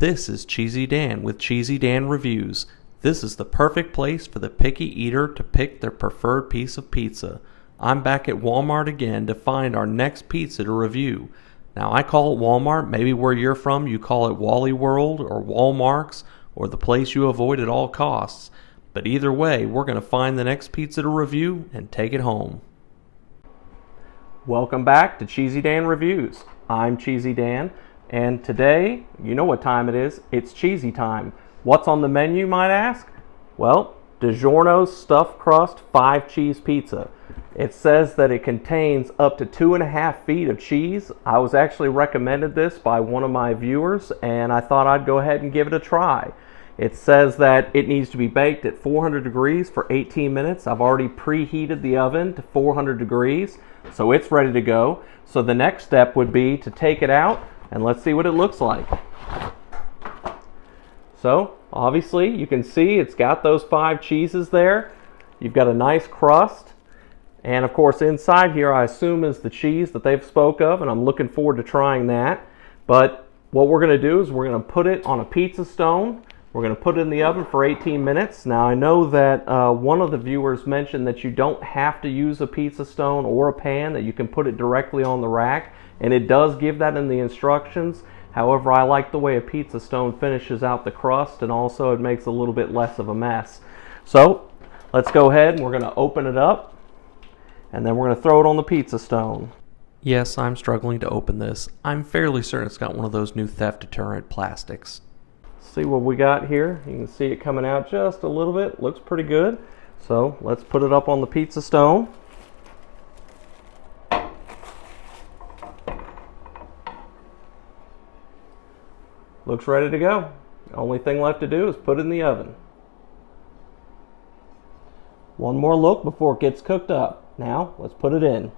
This is Cheesy Dan with Cheesy Dan Reviews. This is the perfect place for the picky eater to pick their preferred piece of pizza. I'm back at Walmart again to find our next pizza to review. Now I call it Walmart, maybe where you're from you call it Wally World or Walmarts or the place you avoid at all costs. But either way, we're going to find the next pizza to review and take it home. Welcome back to Cheesy Dan Reviews. I'm Cheesy Dan, and today, you know what time it is. It's cheesy time. What's on the menu, you might ask? Well, DiGiorno's Stuffed Crust 5-cheese pizza. It says that it contains up to 2.5 feet of cheese. I was actually recommended this by one of my viewers, and I thought I'd go ahead and give it a try. It says that it needs to be baked at 400 degrees for 18 minutes. I've already preheated the oven to 400 degrees, so it's ready to go. So the next step would be to take it out, and let's see what it looks like. So, obviously, you can see it's got those 5 cheeses there. You've got a nice crust. And of course, inside here, I assume is the cheese that they've spoke of, and I'm looking forward to trying that. But what we're going to do is we're going to put it on a pizza stone. We're going to put it in the oven for 18 minutes. Now, I know that one of the viewers mentioned that you don't have to use a pizza stone or a pan, that you can put it directly on the rack, and it does give that in the instructions. However, I like the way a pizza stone finishes out the crust, and also it makes a little bit less of a mess. So, let's go ahead and we're going to open it up, and then we're going to throw it on the pizza stone. Yes, I'm struggling to open this. I'm fairly certain it's got one of those new theft deterrent plastics. See what we got here. You can see it coming out just a little bit. Looks pretty good. So let's put it up on the pizza stone. Looks ready to go. The only thing left to do is put it in the oven. One more look before it gets cooked up. Now let's put it in.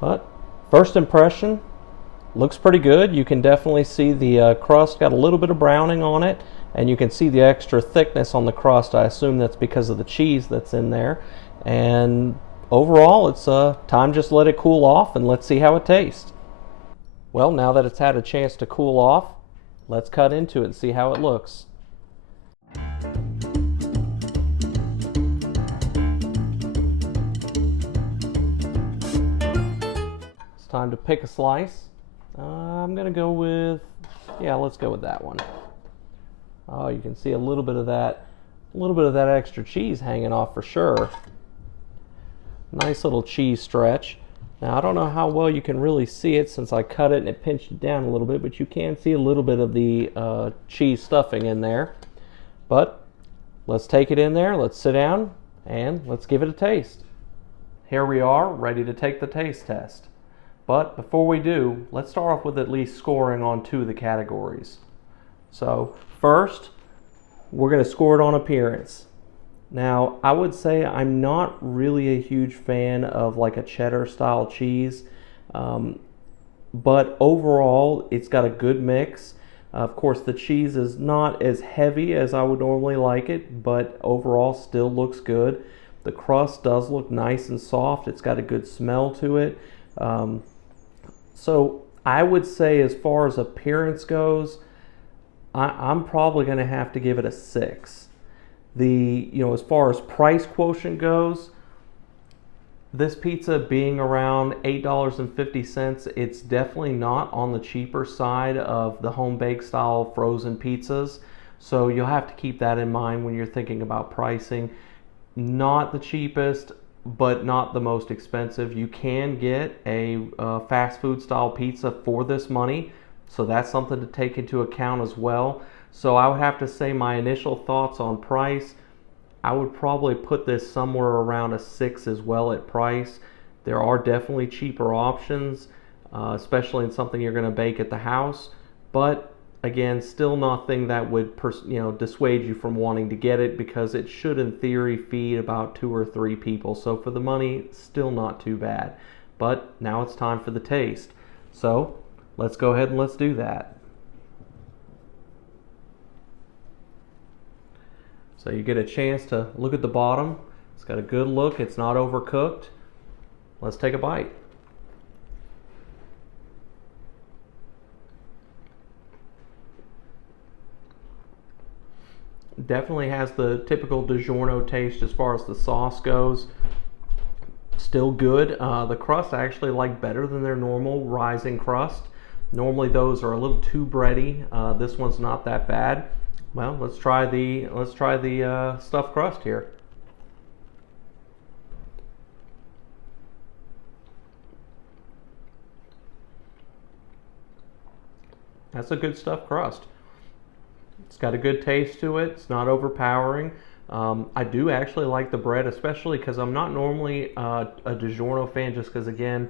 But first impression, looks pretty good. You can definitely see the crust got a little bit of browning on it, and you can see the extra thickness on the crust. I assume that's because of the cheese that's in there. And overall, it's time just let it cool off, and let's see how it tastes. Well, now that it's had a chance to cool off, let's cut into it and see how it looks. Time to pick a slice. I'm gonna go with, let's go with that one. Oh, you can see a little bit of that extra cheese hanging off for sure. Nice little cheese stretch. Now I don't know how well you can really see it since I cut it and it pinched it down a little bit, but you can see a little bit of the cheese stuffing in there. But let's take it in there, let's sit down, and let's give it a taste. Here we are, ready to take the taste test. But before we do, let's start off with at least scoring on 2 of the categories. So first, we're going to score it on appearance. Now, I would say I'm not really a huge fan of like a cheddar style cheese, but overall it's got a good mix. Of course, the cheese is not as heavy as I would normally like it, but overall still looks good. The crust does look nice and soft. It's got a good smell to it. So I would say as far as appearance goes, I'm probably going to have to give it a 6. As far as price quotient goes, this pizza being around $8.50, it's definitely not on the cheaper side of the home bake style frozen pizzas. So you'll have to keep that in mind when you're thinking about pricing. Not the cheapest, but not the most expensive. You can get a fast food style pizza for this money, so that's something to take into account as well. So I would have to say my initial thoughts on price, I would probably put this somewhere around a 6 as well at price. There are definitely cheaper options, especially in something you're going to bake at the house, but again, still nothing that would dissuade you from wanting to get it, because it should in theory feed about 2 or 3 people. So for the money, still not too bad. But now it's time for the taste. So let's go ahead and let's do that. So you get a chance to look at the bottom. It's got a good look. It's not overcooked. Let's take a bite. Definitely has the typical DiGiorno taste as far as the sauce goes. Still good. The crust I actually like better than their normal rising crust. Normally those are a little too bready. This one's not that bad. Well, let's try the stuffed crust here. That's a good stuffed crust. It's got a good taste to it. It's not overpowering. I do actually like the bread, especially because I'm not normally a DiGiorno fan, just because, again,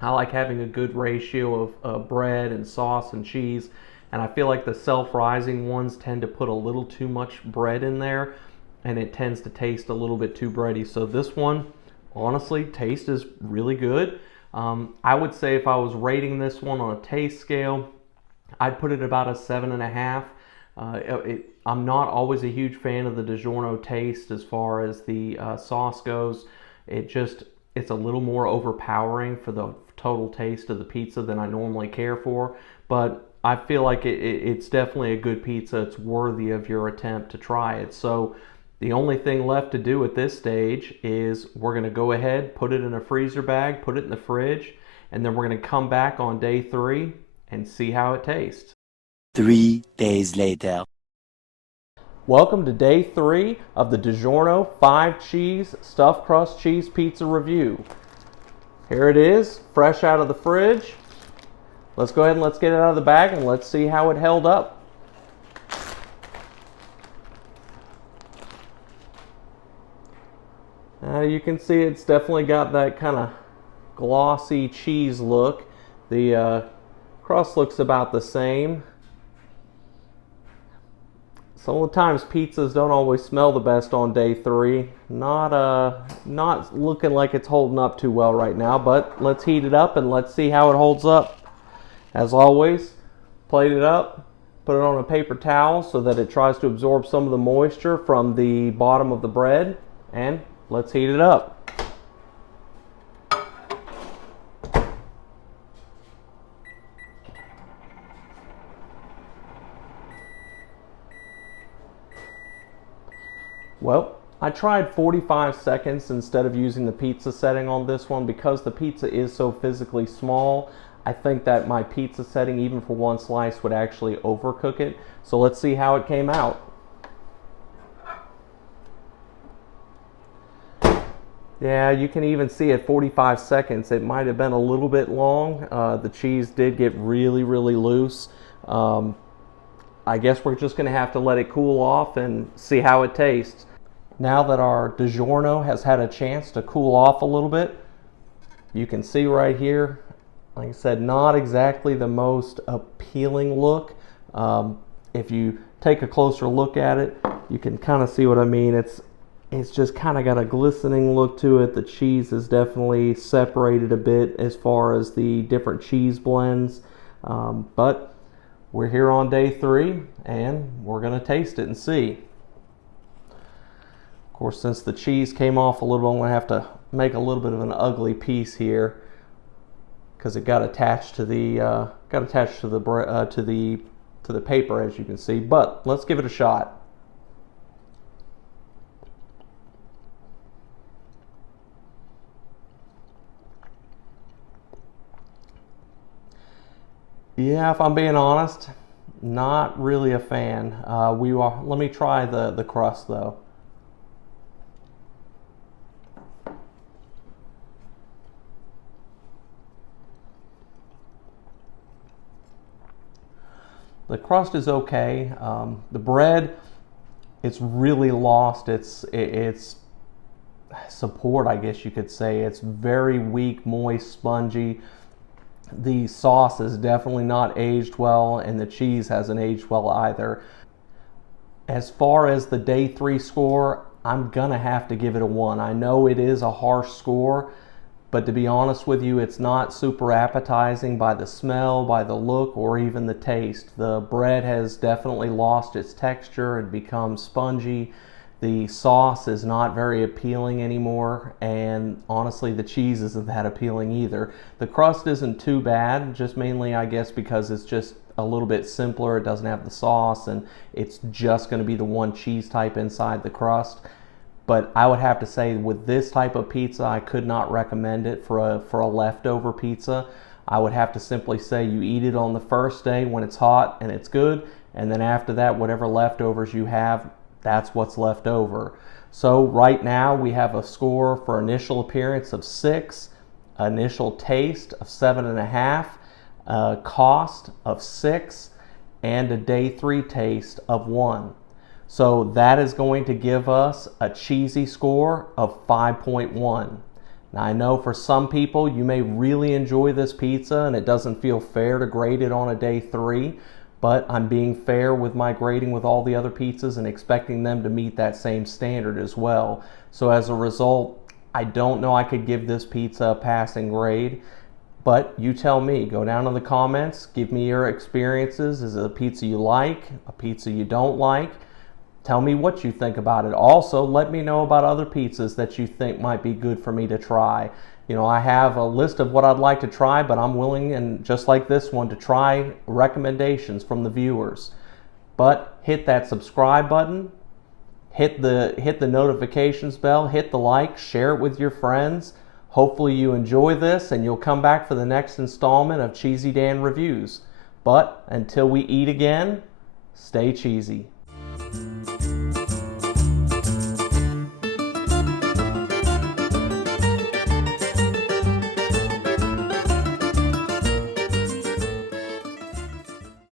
I like having a good ratio of bread and sauce and cheese. And I feel like the self-rising ones tend to put a little too much bread in there, and it tends to taste a little bit too bready. So this one, honestly, taste is really good. I would say if I was rating this one on a taste scale, I'd put it about a 7.5. I'm not always a huge fan of the DiGiorno taste as far as the sauce goes. It's a little more overpowering for the total taste of the pizza than I normally care for. But I feel like it's definitely a good pizza. It's worthy of your attempt to try it. So the only thing left to do at this stage is we're going to go ahead, put it in a freezer bag, put it in the fridge, and then we're going to come back on day 3 and see how it tastes. 3 days later. Welcome to day 3 of the DiGiorno 5-cheese stuffed crust cheese pizza review. Here it is, fresh out of the fridge. Let's go ahead and let's get it out of the bag and let's see how it held up. You can see it's definitely got that kind of glossy cheese look. The crust looks about the same. Some of the times pizzas don't always smell the best on day 3. Not looking like it's holding up too well right now, but let's heat it up and let's see how it holds up. As always, plate it up, put it on a paper towel so that it tries to absorb some of the moisture from the bottom of the bread, and let's heat it up. Well, I tried 45 seconds instead of using the pizza setting on this one because the pizza is so physically small. I think that my pizza setting, even for one slice, would actually overcook it. So let's see how it came out. Yeah, you can even see at 45 seconds, it might have been a little bit long. The cheese did get really, really loose. I guess we're just going to have to let it cool off and see how it tastes. Now that our DiGiorno has had a chance to cool off a little bit, you can see right here, like I said, not exactly the most appealing look. If you take a closer look at it, you can kind of see what I mean. It's just kind of got a glistening look to it. The cheese is definitely separated a bit as far as the different cheese blends. But we're here on day 3 and we're going to taste it and see. Of Of course, since the cheese came off a little, I'm going to have to make a little bit of an ugly piece here because it got attached to the to the paper, as you can see. But let's give it a shot. Yeah, if I'm being honest, not really a fan. Let me try the crust though. The crust is okay. The bread, it's really lost its support, I guess you could say. It's very weak, moist, spongy. The sauce is definitely not aged well, and the cheese hasn't aged well either. As far as the day 3 score, I'm gonna have to give it a 1. I know it is a harsh score, but to be honest with you, it's not super appetizing by the smell, by the look, or even the taste. The bread has definitely lost its texture and become spongy. The sauce is not very appealing anymore, and honestly, the cheese isn't that appealing either. The crust isn't too bad, just mainly, I guess, because it's just a little bit simpler. It doesn't have the sauce, and it's just going to be the one cheese type inside the crust. But I would have to say with this type of pizza, I could not recommend it for a leftover pizza. I would have to simply say you eat it on the first day when it's hot and it's good, and then after that, whatever leftovers you have, that's what's left over. So right now we have a score for initial appearance of 6, initial taste of 7.5, cost of 6, and a day 3 taste of 1. So that is going to give us a cheesy score of 5.1. Now I know for some people you may really enjoy this pizza and it doesn't feel fair to grade it on a day 3, but I'm being fair with my grading with all the other pizzas and expecting them to meet that same standard as well. So as a result, I don't know I could give this pizza a passing grade, but you tell me. Go down in the comments, give me your experiences. Is it a pizza you like, a pizza you don't like? Tell me what you think about it. Also, let me know about other pizzas that you think might be good for me to try. You know, I have a list of what I'd like to try, but I'm willing, and just like this one, to try recommendations from the viewers. But hit that subscribe button, hit the notifications bell, hit the like, share it with your friends. Hopefully you enjoy this and you'll come back for the next installment of Cheesy Dan Reviews. But until we eat again, stay cheesy.